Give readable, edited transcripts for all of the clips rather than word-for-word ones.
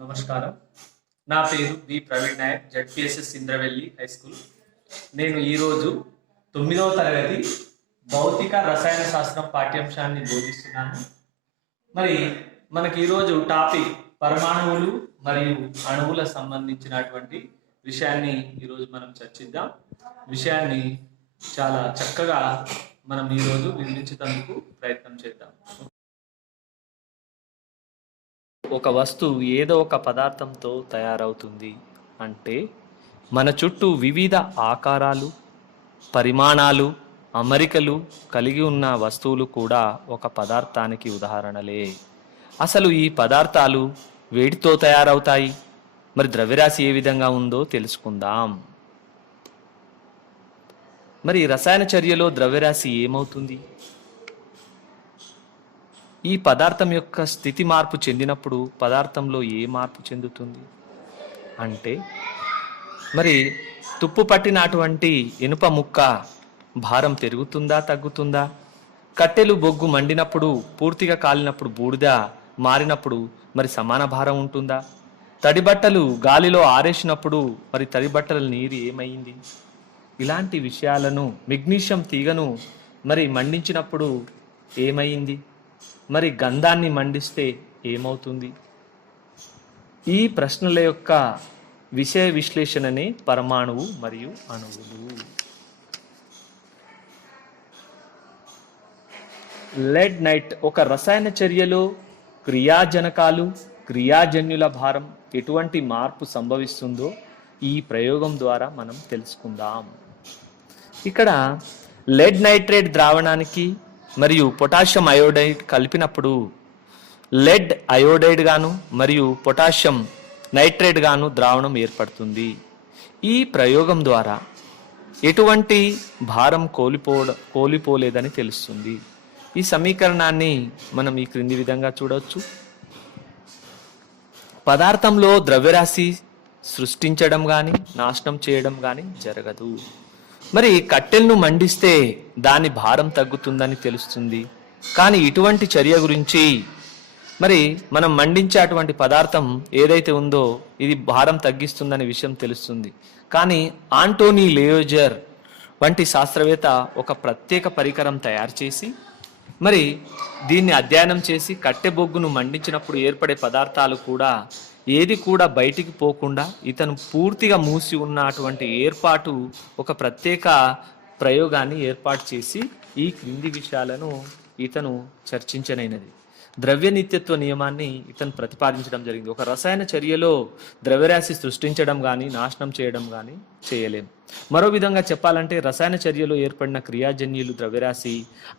నమస్కారం. నా పేరు B Praveen Nayak, ZPSS Indravelli high school. నేను ఈరోజు 9వ తరగతి భౌతిక రసాయన శాస్త్రం పాఠ్యాంశాన్ని బోధిస్తున్నాను. మరి మనకి ఈరోజు టాపిక్ పరమాణువులు మరియు అణువుల సంబంధించినటువంటి విషయాన్ని ఈరోజు మనం చర్చిద్దాం. విషయాన్ని చాలా చక్కగా మనం ఈరోజు వివరించేందుకు ప్రయత్నం చేద్దాం. ఒక వస్తువు ఏదో ఒక పదార్థంతో తయారవుతుంది అంటే మన చుట్టూ వివిధ ఆకారాలు, పరిమాణాలు, అమరికలు కలిగి ఉన్న వస్తువులు కూడా ఒక పదార్థానికి ఉదాహరణలే. అసలు ఈ పదార్థాలు వేడితో తయారవుతాయి. మరి ద్రవ్యరాశి ఏ విధంగా ఉందో తెలుసుకుందాం. మరి రసాయన చర్యలో ద్రవ్యరాశి ఏమవుతుంది? ఈ పదార్థం యొక్క స్థితి మార్పు చెందినప్పుడు పదార్థంలో ఏ మార్పు చెందుతుంది అంటే, మరి తుప్పు పట్టినటువంటి ఇనుప ముక్క భారం పెరుగుతుందా తగ్గుతుందా? కట్టెలు బొగ్గు మండినప్పుడు పూర్తిగా కాలినప్పుడు బూడిద మారినప్పుడు మరి సమాన భారం ఉంటుందా? తడి బట్టలు గాలిలో ఆరేసినప్పుడు మరి తడి బట్టల నీరు ఏమైంది? ఇలాంటి విషయాలను, మెగ్నీషియం తీగను మరి మండించినప్పుడు ఏమైంది? మరి గంధాన్ని మండిస్తే ఏమవుతుంది? ఈ ప్రశ్నల యొక్క విషయ విశ్లేషణనే పరమాణువు మరియు అణువులు. లెడ్ నైట్ ఒక రసాయన చర్యలో క్రియాజనకాలు, క్రియాజన్యుల భారం ఎటువంటి మార్పు సంభవిస్తుందో ఈ ప్రయోగం ద్వారా మనం తెలుసుకుందాం. ఇక్కడ లెడ్ నైట్రేట్ ద్రావణానికి మరియు పొటాషియం అయోడైడ్ కలిపినప్పుడు లెడ్ అయోడైడ్ గాను మరియు పొటాషియం నైట్రేట్ గాను ద్రావణం ఏర్పడుతుంది. ఈ ప్రయోగం ద్వారా ఎటువంటి భారం కోల్పోలేదని తెలుస్తుంది. ఈ సమీకరణాన్ని మనం ఈ క్రింది విధంగా చూడవచ్చు. పదార్థంలో ద్రవ్యరాశి సృష్టించడం కానీ నాశనం చేయడం కానీ జరగదు. మరి కట్టెలను మండిస్తే దాని భారం తగ్గుతుందని తెలుస్తుంది. కానీ ఇటువంటి చర్య గురించి మరి మనం మండించే అటువంటి పదార్థం ఏదైతే ఉందో ఇది భారం తగ్గిస్తుందనే విషయం తెలుస్తుంది. కానీ ఆంటోనీ లేయోజర్ వంటి శాస్త్రవేత్త ఒక ప్రత్యేక పరికరం తయారు చేసి మరి దీన్ని అధ్యయనం చేసి కట్టె బొగ్గును మండించినప్పుడు ఏర్పడే పదార్థాలు కూడా ఏది కూడా బయటికి పోకుండా ఇతను పూర్తిగా మూసి ఉన్నటువంటి ఏర్పాటు ఒక ప్రత్యేక ప్రయోగాన్ని ఏర్పాటు చేసి ఈ క్రింది విషయాలను ఇతను చర్చించనైనది. ద్రవ్య నిత్యత్వ నియమాన్ని ఇతను ప్రతిపాదించడం జరిగింది. ఒక రసాయన చర్యలో ద్రవ్యరాశి సృష్టించడం కానీ నాశనం చేయడం కానీ చేయలేం. మరో విధంగా చెప్పాలంటే రసాయన చర్యలో ఏర్పడిన క్రియాజన్యులు ద్రవ్యరాశి,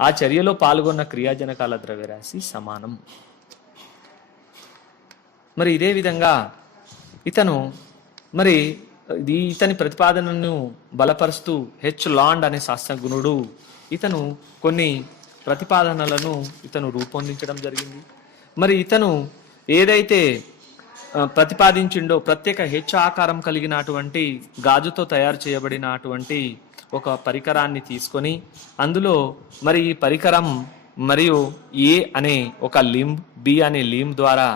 ఆ చర్యలో పాల్గొన్న క్రియాజనకాల ద్రవ్యరాశి సమానం. మరి ఇదే విధంగా ఇతను మరి ఇతని ప్రతిపాదనను బలపరుస్తూ హెచ్ లాండ్ అనే శాస్త్రజ్ఞుడు ఇతను కొన్ని ప్రతిపాదనలను ఇతను రూపొందించడం జరిగింది. మరి ఇతను ఏదైతే ప్రతిపాదించిండో ప్రత్యేక హెచ్ ఆకారం కలిగినటువంటి గాజుతో తయారు చేయబడినటువంటి ఒక పరికరాన్ని తీసుకొని అందులో మరి ఈ పరికరం మరియు ఏ అనే ఒక లింబ్, బి అనే లింబ్ ద్వారా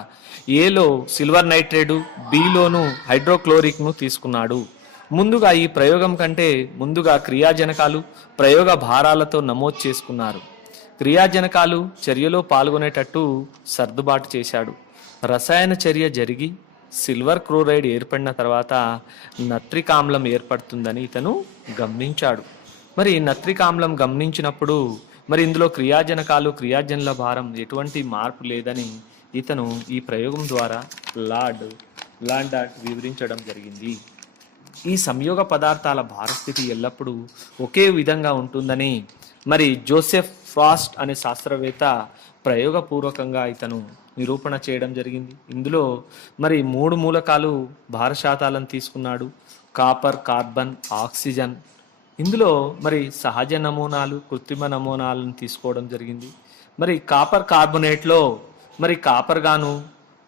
ఏలో సిల్వర్ నైట్రేటు, బిలోను హైడ్రోక్లోరిక్ను తీసుకున్నాడు. ముందుగా ఈ ప్రయోగం కంటే ముందుగా క్రియాజనకాలు ప్రయోగ భారాలతో నమోదు చేసుకున్నారు. క్రియాజనకాలు చర్యలో పాల్గొనేటట్టు సర్దుబాటు చేశాడు. రసాయన చర్య జరిగి సిల్వర్ క్లోరైడ్ ఏర్పడిన తర్వాత నత్రిక్ ఆమ్లం ఏర్పడుతుందని ఇతను గమనించాడు. మరి నత్రిక్ ఆమ్లం గమనించినప్పుడు మరి ఇందులో క్రియాజనకాలు క్రియాజనుల భారం ఎటువంటి మార్పు లేదని ఇతను ఈ ప్రయోగం ద్వారా లాండ్ వివరించడం జరిగింది. ఈ సంయోగ పదార్థాల భారస్థితి ఎల్లప్పుడూ ఒకే విధంగా ఉంటుందని మరి జోసెఫ్ ఫ్రాస్ట్ అనే శాస్త్రవేత్త ప్రయోగపూర్వకంగా ఇతను నిరూపణ చేయడం జరిగింది. ఇందులో మరి 3 మూలకాలు భార శాతాలను తీసుకున్నాడు: కాపర్, కార్బన్, ఆక్సిజన్. ఇందులో మరి సహజ నమూనాలు, కృత్రిమ నమూనాలను తీసుకోవడం జరిగింది. మరి కాపర్ కార్బొనేట్లో మరి కాపర్ గాను,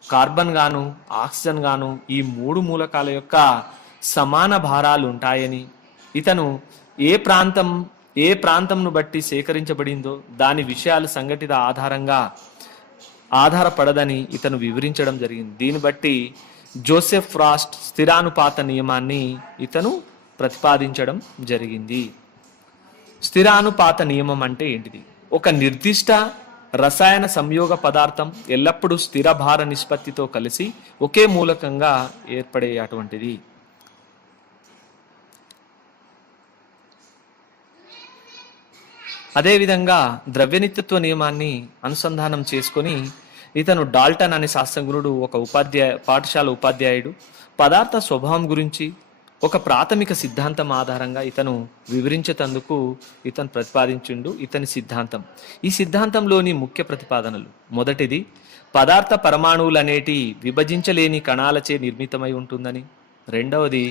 కార్బన్ గాను, ఆక్సిజన్ గాను ఈ 3 మూలకాల యొక్క సమాన భారాలు ఉంటాయని ఇతను ఏ ప్రాంతంను బట్టి సేకరించబడిందో దాని విషయాలు సంఘటిత ఆధారంగా ఆధారపడదని ఇతను వివరించడం జరిగింది. దీన్ని బట్టి జోసెఫ్ ఫ్రాస్ట్ స్థిరానుపాత నియమాన్ని ఇతను ప్రతిపాదించడం జరిగింది. స్థిరానుపాత నియమం అంటే ఏంటిది? ఒక నిర్దిష్ట రసాయన సంయోగ పదార్థం ఎల్లప్పుడూ స్థిర భార నిష్పత్తితో కలిసి ఒకే మూలకంగా ఏర్పడే అటువంటిది. అదేవిధంగా ద్రవ్యనిత్యత్వ నియమాన్ని అనుసంధానం చేసుకొని ఇతను డాల్టన్ అనే శాస్త్రజ్ఞుడు ఒక పాఠశాల ఉపాధ్యాయుడు పదార్థ స్వభావం గురించి ఒక ప్రాథమిక సిద్ధాంతం ఆధారంగా ఇతను వివరించేందుకు ఇతను ప్రతిపాదించిండు ఇతని సిద్ధాంతం. ఈ సిద్ధాంతంలోని ముఖ్య ప్రతిపాదనలు: మొదటిది, పదార్థ పరమాణువులు అనేటి విభజించలేని కణాలచే నిర్మితమై ఉంటుందని. రెండవది,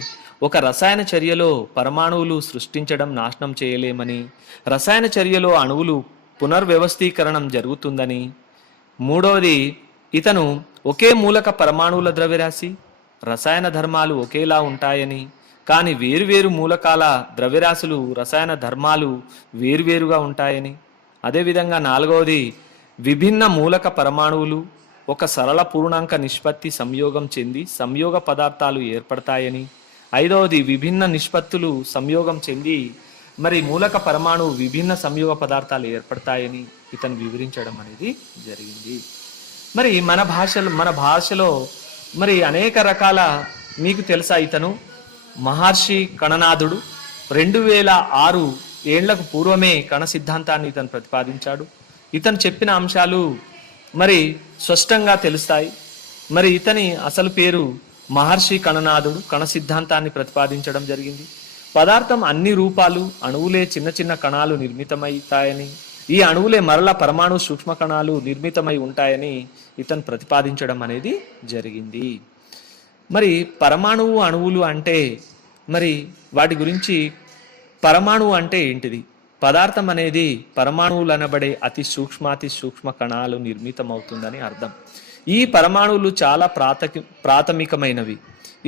ఒక రసాయన చర్యలో పరమాణువులు సృష్టించడం నాశనం చేయలేమని, రసాయన చర్యలో అణువులు పునర్వ్యవస్థీకరణం జరుగుతుందని. మూడవది, ఇతను ఒకే మూలక పరమాణువుల ద్రవ్యరాశి, రసాయన ధర్మాలు ఒకేలా ఉంటాయని, కానీ వేరువేరు మూలకాల ద్రవ్యరాశులు రసాయన ధర్మాలు వేరువేరుగా ఉంటాయని. అదేవిధంగా నాలుగవది, విభిన్న మూలక పరమాణువులు ఒక సరళ పూర్ణాంక నిష్పత్తి సంయోగం చెంది సంయోగ పదార్థాలు ఏర్పడతాయని. ఐదవది, విభిన్న నిష్పత్తులు సంయోగం చెంది మరి మూలక పరమాణు విభిన్న సంయోగ పదార్థాలు ఏర్పడతాయని ఇతను వివరించడం అనేది జరిగింది. మరి మన భాషలో మరి అనేక రకాల, మీకు తెలుసా, ఇతను మహర్షి కణనాథుడు 2006 ఏళ్లకు పూర్వమే కణ సిద్ధాంతాన్ని ఇతను ప్రతిపాదించాడు. ఇతను చెప్పిన అంశాలు మరి స్పష్టంగా తెలుస్తాయి. మరి ఇతని అసలు పేరు మహర్షి కణనాథుడు కణ సిద్ధాంతాన్ని ప్రతిపాదించడం జరిగింది. పదార్థం అన్ని రూపాలు అణువులే చిన్న చిన్న కణాలు నిర్మితమవుతాయని, ఈ అణువులే మరల పరమాణు సూక్ష్మ కణాలు నిర్మితమై ఉంటాయని ఇతను ప్రతిపాదించడం అనేది జరిగింది. మరి పరమాణువు అణువులు అంటే మరి వాటి గురించి, పరమాణువు అంటే ఏంటిది? పదార్థం అనేది పరమాణువులు అనబడే అతి సూక్ష్మ కణాలు నిర్మితమవుతుందని అర్థం. ఈ పరమాణువులు చాలా ప్రాథమికమైనవి.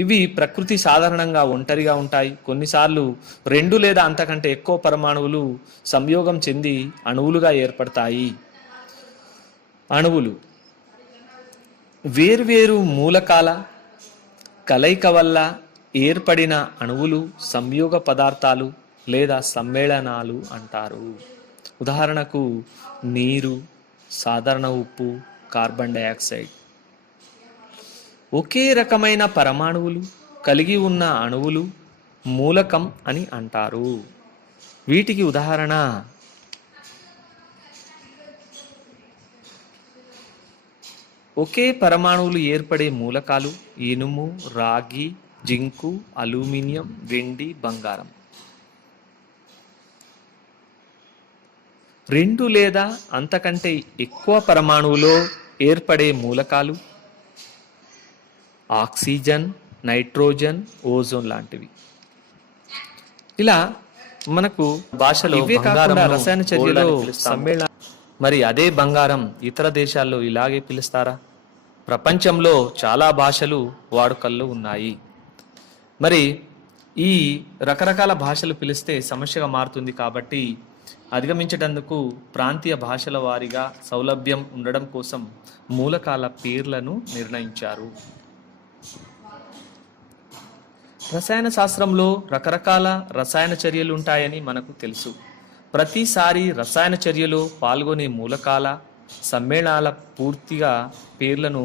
ఇవి ప్రకృతి సాధారణంగా ఒంటరిగా ఉంటాయి. కొన్నిసార్లు 2 లేదా అంతకంటే ఎక్కువ పరమాణువులు సంయోగం చెంది అణువులుగా ఏర్పడతాయి. అణువులు వేర్వేరు మూలకాల కలయిక వల్ల ఏర్పడిన అణువులు సంయోగ పదార్థాలు లేదా సమ్మేళనాలు అంటారు. ఉదాహరణకు నీరు, సాధారణ ఉప్పు, కార్బన్ డయాక్సైడ్. ఒకే రకమైన పరమాణువులు కలిగి ఉన్న అణువులు మూలకం అని అంటారు. వీటికి ఉదాహరణ ఒకే పరమాణువులు ఏర్పడే మూలకాలు ఇనుము, రాగి, జింకు, అల్యూమినియం, వెండి, బంగారం. 2 లేదా అంతకంటే ఎక్కువ పరమాణువులో ఏర్పడే మూలకాలు ఆక్సిజన్, నైట్రోజన్, ఓజోన్ లాంటివి. ఇలా మనకు భాషలో రసాయన చర్యలో సమ్మేళన. మరి అదే బంగారం ఇతర దేశాల్లో ఇలాగే పిలుస్తారా? ప్రపంచంలో చాలా భాషలు వాడుకల్లో ఉన్నాయి. మరి ఈ రకరకాల భాషలు పిలిస్తే సమస్యగా మారుతుంది. కాబట్టి అధిగమించటందుకు ప్రాంతీయ భాషల వారీగా సౌలభ్యం ఉండడం కోసం మూలకాల పేర్లను నిర్ణయించారు. రసాయన శాస్త్రంలో రకరకాల రసాయన చర్యలు ఉంటాయని మనకు తెలుసు. ప్రతిసారి రసాయన చర్యలో పాల్గొనే మూలకాల సమ్మేళనాల పూర్తిగా పేర్లను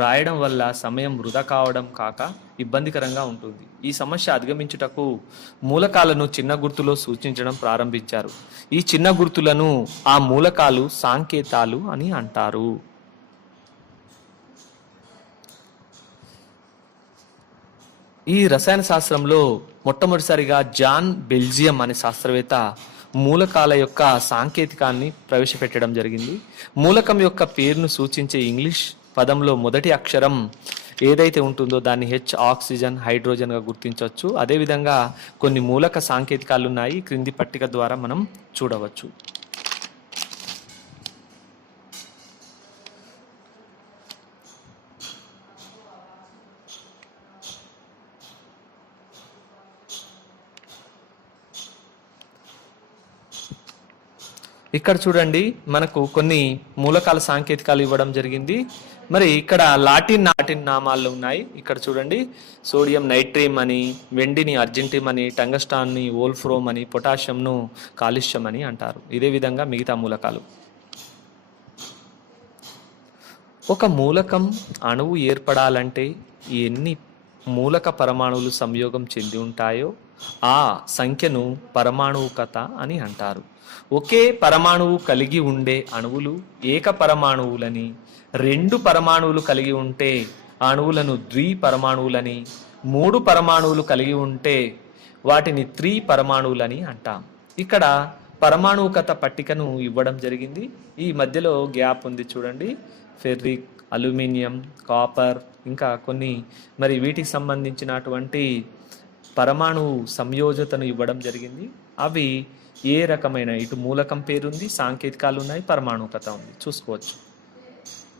రాయడం వల్ల సమయం వృధా కావడం కాక ఇబ్బందికరంగా ఉంటుంది. ఈ సమస్య అధిగమించుటకు మూలకాలను చిన్న గుర్తులో సూచించడం ప్రారంభించారు. ఈ చిన్న గుర్తులను ఆ మూలకాలు సంకేతాలు అని అంటారు. ఈ రసాయన శాస్త్రంలో మొట్టమొదటిసారిగా జాన్ బెల్జియం అనే శాస్త్రవేత్త మూలకాల యొక్క సాంకేతికాన్ని ప్రవేశపెట్టడం జరిగింది. మూలకం యొక్క పేరును సూచించే ఇంగ్లీష్ పదంలో మొదటి అక్షరం ఏదైతే ఉంటుందో దాన్ని H, ఆక్సిజన్, హైడ్రోజన్గా గుర్తించవచ్చు. అదేవిధంగా కొన్ని మూలక సాంకేతికాలు ఉన్నాయి, క్రింది పట్టిక ద్వారా మనం చూడవచ్చు. ఇక్కడ చూడండి మనకు కొన్ని మూలకాల సాంకేతికాలు ఇవ్వడం జరిగింది. మరి ఇక్కడ లాటిన్ నామాలు ఉన్నాయి. ఇక్కడ చూడండి సోడియం నైట్రియం అని, వెండిని అర్జెంటియం అని, టంగస్టాన్ని వోల్ఫ్రోమ్ అని, పొటాషియంను కాలుష్యం అని అంటారు. ఇదే విధంగా మిగతా మూలకాలు. ఒక మూలకం అణువు ఏర్పడాలంటే ఎన్ని మూలక పరమాణువులు సంయోగం చెంది ఉంటాయో ఆ సంఖ్యను పరమాణువుకత అని అంటారు. ఒకే పరమాణువు కలిగి ఉండే అణువులు ఏక పరమాణువులని, రెండు పరమాణువులు కలిగి ఉంటే అణువులను ద్విపరమాణువులని, మూడు పరమాణువులు కలిగి ఉంటే వాటిని త్రిపరమాణువులని అంటాం. ఇక్కడ పరమాణువుకత పట్టికను ఇవ్వడం జరిగింది. ఈ మధ్యలో గ్యాప్ ఉంది చూడండి. ఫెర్రిక్, అల్యూమినియం, కాపర్, ఇంకా కొన్ని మరి వీటికి సంబంధించినటువంటి పరమాణు సంయోజతను ఇవ్వడం జరిగింది. అవి ఏ రకమైన, ఇటు మూలకం పేరుంది, సాంకేతికాలు ఉన్నాయి, పరమాణుకత ఉంది, చూసుకోవచ్చు.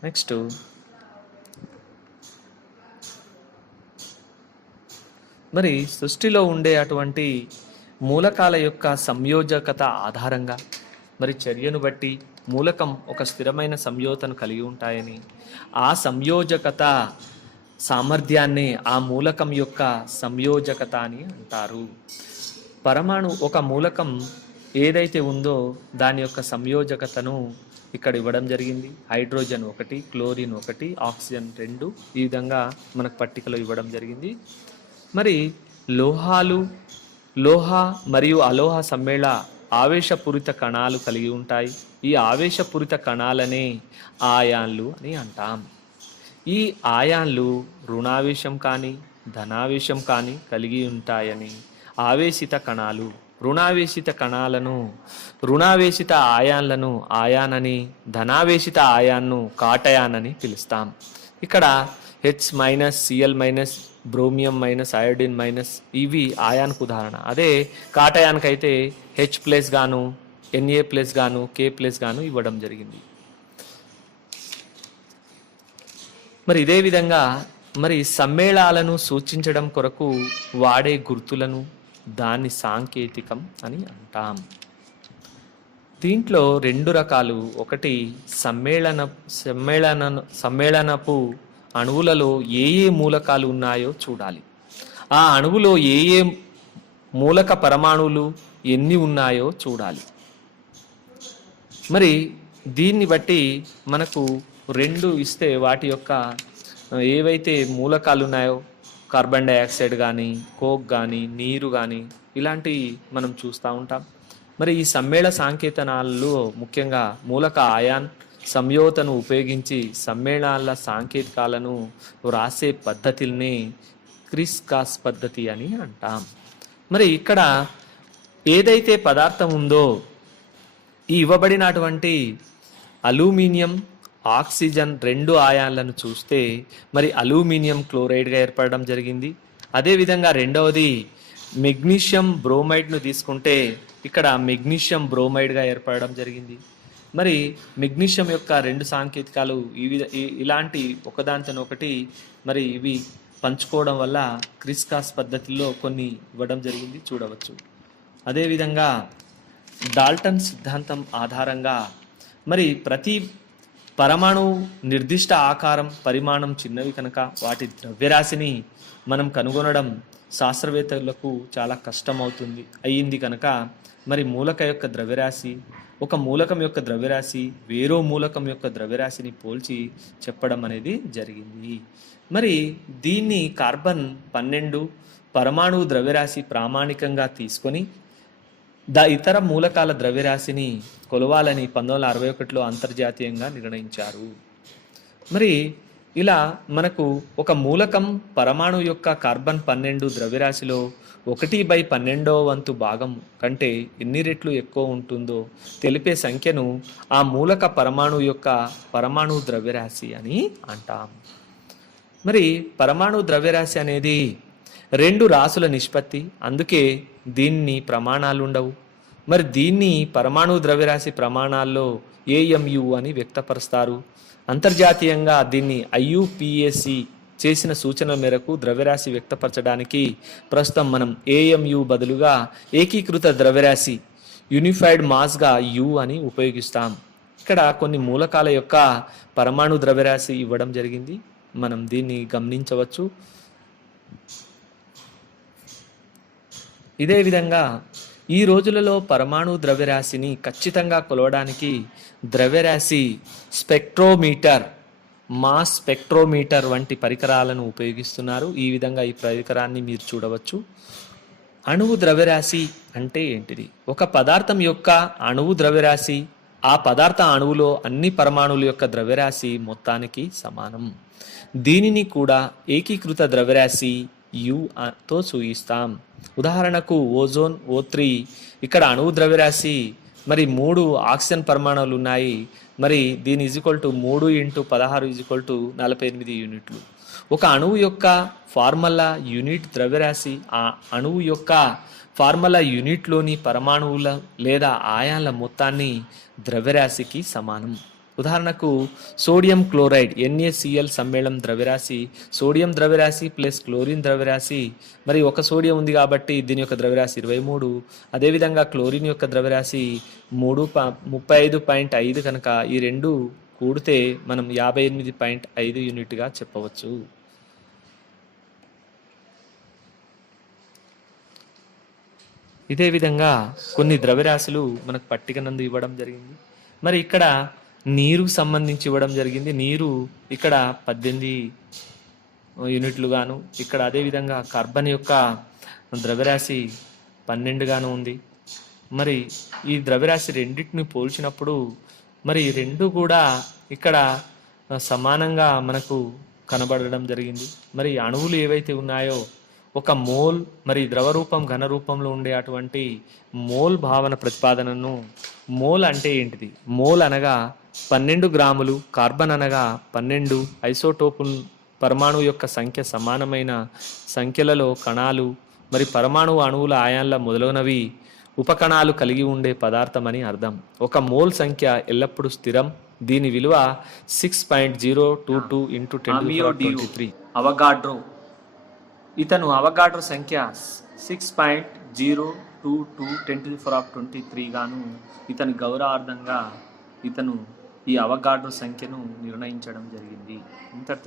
నెక్స్ట్ మరి సృష్టిలో ఉండే అటువంటి మూలకాల యొక్క సంయోజకత ఆధారంగా మరి చర్యను బట్టి మూలకం ఒక స్థిరమైన సంయోజతను కలిగి ఉంటాయని, ఆ సంయోజకత సామర్థ్యాన్ని ఆ మూలకం యొక్క సంయోజకత అని అంటారు. ఒక మూలకం ఏదైతే ఉందో దాని యొక్క సంయోజకతను ఇక్కడ ఇవ్వడం జరిగింది. హైడ్రోజన్ 1, క్లోరిన్ 1, ఆక్సిజన్ 2, ఈ విధంగా మనకు పట్టికలో ఇవ్వడం జరిగింది. మరి లోహ మరియు అలోహ సమ్మేళ ఆవేశపూరిత కణాలు కలిగి ఉంటాయి. ఈ ఆవేశపూరిత కణాలనే ఆయాన్లు అని అంటాం. ఈ ఆయాన్లు రుణావేశం కానీ ధనావేశం కానీ కలిగి ఉంటాయని ఆవేశిత కణాలు, రుణావేశిత కణాలను రుణావేశిత ఆయాన్లను ఆయానని, ధనావేశిత ఆయాన్ను కాటయాన్ అని పిలుస్తాం. ఇక్కడ H-, Cl-, బ్రోమియం మైనస్, అయోడిన్ మైనస్, ఇవి ఆయాన్కు ఉదాహరణ. అదే కాటయాన్కైతే H+ గాను, Na+ గాను, K+ గాను ఇవ్వడం జరిగింది. మరి ఇదే విధంగా మరి సమ్మేళాలను సూచించడం కొరకు వాడే గుర్తులను దాన్ని సాంకేతికం అని అంటాం. దీంట్లో రెండు రకాలు. ఒకటి సమ్మేళనపు అణువులలో ఏ మూలకాలు ఉన్నాయో చూడాలి. ఆ అణువులో ఏ మూలక పరమాణువులు ఎన్ని ఉన్నాయో చూడాలి. మరి దీన్ని బట్టి మనకు రెండు ఇస్తే వాటి యొక్క ఏవైతే మూలకాలు ఉన్నాయో కార్బన్ డైఆక్సైడ్ కానీ, కోక్ కానీ, నీరు కానీ, ఇలాంటివి మనం చూస్తూ ఉంటాం. మరి ఈ సమ్మేళ సాంకేతనాల్లో ముఖ్యంగా మూలక ఆయాన్ సంయోతను ఉపయోగించి సమ్మేళనాల సాంకేతికాలను వ్రాసే పద్ధతిని క్రిస్ క్రాస్ పద్ధతి అని అంటాం. మరి ఇక్కడ ఏదైతే పదార్థం ఉందో ఈ ఇవ్వబడినటువంటి అల్యూమినియం, ఆక్సిజన్ 2 ఆయాన్లను చూస్తే మరి అల్యూమినియం క్లోరైడ్గా ఏర్పడడం జరిగింది. అదేవిధంగా రెండవది మెగ్నీషియం బ్రోమైడ్ను తీసుకుంటే ఇక్కడ మెగ్నీషియం బ్రోమైడ్గా ఏర్పడడం జరిగింది. మరి మెగ్నీషియం యొక్క రెండు సాంకేతికాలు ఇలాంటి ఒకదానితో ఒకటి మరి ఇవి పంచుకోవడం వల్ల క్రిస్ క్రాస్ పద్ధతిలో కొన్ని ఇవ్వడం జరిగింది, చూడవచ్చు. అదేవిధంగా డాల్టన్ సిద్ధాంతం ఆధారంగా మరి ప్రతి పరమాణు నిర్దిష్ట ఆకారం, పరిమాణం చిన్నవి కనుక వాటి ద్రవ్యరాశిని మనం కనుగొనడం శాస్త్రవేత్తలకు చాలా అయ్యింది కనుక మరి మూలక యొక్క ద్రవ్యరాశి, ఒక మూలకం యొక్క ద్రవ్యరాశి వేరో మూలకం యొక్క ద్రవ్యరాశిని పోల్చి చెప్పడం అనేది జరిగింది. మరి దీన్ని కార్బన్ 12 పరమాణువు ద్రవ్యరాశి ప్రామాణికంగా తీసుకొని ఇతర మూలకాల ద్రవ్యరాశిని కొలవాలని 1961లో అంతర్జాతీయంగా నిర్ణయించారు. మరి ఇలా మనకు ఒక మూలకం పరమాణు యొక్క కార్బన్ 12 ద్రవ్యరాశిలో 1/12వ వంతు భాగం కంటే ఎన్ని రెట్లు ఎక్కువ ఉంటుందో తెలిపే సంఖ్యను ఆ మూలక పరమాణు యొక్క పరమాణు ద్రవ్యరాశి అని అంటాం. మరి పరమాణు ద్రవ్యరాశి అనేది రెండు రాసుల నిష్పత్తి, అందుకే దీన్ని ప్రమాణాలు ఉండవు. మరి దీన్ని పరమాణు ద్రవ్యరాశి ప్రమాణాల్లో AMU అని వ్యక్తపరుస్తారు. అంతర్జాతీయంగా దీన్ని IUPAC చేసిన సూచనల మేరకు ద్రవ్యరాశి వ్యక్తపరచడానికి ప్రస్తుతం మనం AMU బదులుగా ఏకీకృత ద్రవ్యరాశి యూనిఫైడ్ మాస్గా యు అని ఉపయోగిస్తాం. ఇక్కడ కొన్ని మూలకాల యొక్క పరమాణు ద్రవ్యరాశి ఇవ్వడం జరిగింది, మనం దీన్ని గమనించవచ్చు. ఇదే విధంగా ఈ రోజులలో పరమాణు ద్రవ్యరాశిని ఖచ్చితంగా కొలవడానికి ద్రవ్యరాశి స్పెక్ట్రోమీటర్, మాస్ స్పెక్ట్రోమీటర్ వంటి పరికరాలను ఉపయోగిస్తున్నారు. ఈ విధంగా ఈ పరికరాన్ని మీరు చూడవచ్చు. అణువు ద్రవ్యరాశి అంటే ఏంటిది? ఒక పదార్థం యొక్క అణువు ద్రవ్యరాశి ఆ పదార్థ అణువులో అన్ని పరమాణువుల యొక్క ద్రవ్యరాశి మొత్తానికి సమానం. దీనిని కూడా ఏకీకృత ద్రవ్యరాశి తో సూచిస్తాం. ఉదాహరణకు ఓజోన్ O3, ఇక్కడ అణువు ద్రవ్యరాశి మరి 3 ఆక్సిజన్ పరమాణువులు ఉన్నాయి. మరి దీని = 3 × 16 = 48 యూనిట్లు. ఒక అణువు యొక్క ఫార్ములా యూనిట్ ద్రవ్యరాశి ఆ అణువు యొక్క ఫార్ములా యూనిట్లోని పరమాణువుల లేదా ఆయాన్ల మొత్తాన్ని ద్రవ్యరాశికి సమానం. ఉదాహరణకు సోడియం క్లోరైడ్ NaCl సమ్మేళనం ద్రవ్యరాశి సోడియం ద్రవ్యరాశి ప్లస్ క్లోరిన్ ద్రవ్యరాశి. మరి ఒక సోడియం ఉంది కాబట్టి దీని యొక్క ద్రవ్యరాశి 23. అదేవిధంగా క్లోరిన్ యొక్క ద్రవ్యరాశి 35.5 కనుక ఈ రెండు కూడితే మనం 58.5 యూనిట్గా చెప్పవచ్చు. ఇదే విధంగా కొన్ని ద్రవ్యరాశులు మనకు పట్టిక నందు ఇవ్వడం జరిగింది. మరి ఇక్కడ నీరుకు సంబంధించి ఇవ్వడం జరిగింది. నీరు ఇక్కడ 18 యూనిట్లు గాను, ఇక్కడ అదేవిధంగా కార్బన్ యొక్క ద్రవ్యరాశి 12 గాను ఉంది. మరి ఈ ద్రవ్యరాశి రెండింటిని పోల్చినప్పుడు మరి రెండు కూడా ఇక్కడ సమానంగా మనకు కనబడడం జరిగింది. మరి అణువులు ఏవైతే ఉన్నాయో ఒక మోల్ మరి ద్రవ రూపం ఘన రూపంలో ఉండే అటువంటి మోల్ భావన ప్రతిపాదనను, మోల్ అంటే ఏంటిది? మోల్ అనగా 12 గ్రాములు, కార్బన్ అనగా 12, ఐసోటోపుల్ పరమాణువు యొక్క సంఖ్య సమానమైన సంఖ్యలలో కణాలు మరి పరమాణు అణువుల ఆయాన్ల మొదలైనవి ఉపకణాలు కలిగి ఉండే పదార్థం అని అర్థం. ఒక మోల్ సంఖ్య ఎల్లప్పుడూ స్థిరం. దీని విలువ 6.022 × 10⁻23. అవగాడ్రో, ఇతను అవగాడ్రో సంఖ్య 6.022 10⁻23 గాను ఇతని గౌరవార్థంగా ఇతను ఈ అవగాడ్రో సంఖ్యను నిర్ణయించడం జరిగింది. ఇంతటితో